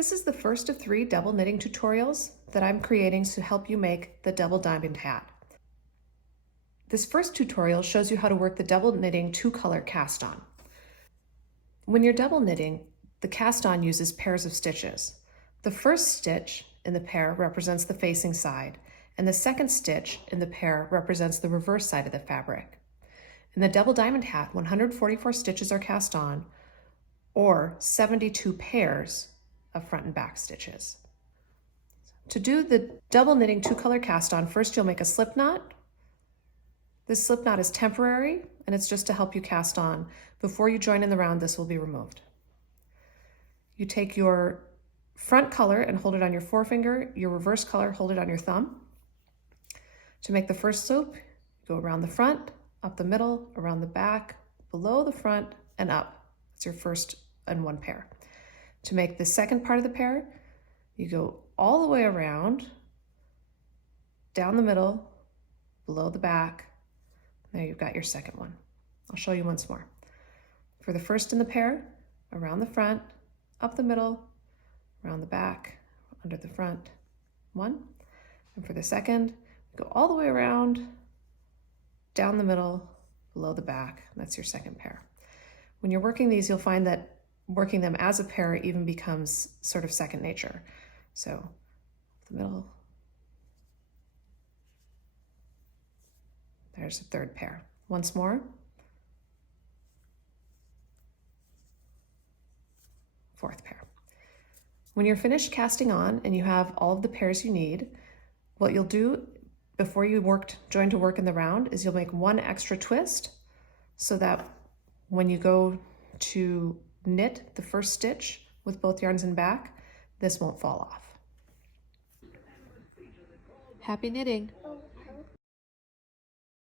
This is the first of 3 double knitting tutorials that I'm creating to help you make the double diamond hat. This first tutorial shows you how to work the double knitting 2-color cast on. When you're double knitting, the cast on uses pairs of stitches. The first stitch in the pair represents the facing side, and the second stitch in the pair represents the reverse side of the fabric. In the double diamond hat, 144 stitches are cast on, or 72 pairs of front and back stitches. To do the double knitting 2-color cast on, first you'll make a slip knot. This slip knot is temporary and it's just to help you cast on. Before you join in the round, this will be removed. You take your front color and hold it on your forefinger, your reverse color, hold it on your thumb. To make the first loop, go around the front, up the middle, around the back, below the front, and up. It's your first and 1 pair. To make the second part of the pair, you go all the way around, down the middle, below the back. There you've got your second one. I'll show you once more. For the first in the pair, around the front, up the middle, around the back, under the front, 1. And for the second, go all the way around, down the middle, below the back. That's your second pair. When you're working these, you'll find that working them as a pair even becomes sort of second nature. So the middle, there's a third pair. Once more. Fourth pair. When you're finished casting on and you have all of the pairs you need, what you'll do before you join to work in the round is you'll make 1 extra twist so that when you go to knit the first stitch with both yarns and back, this won't fall off. Happy knitting!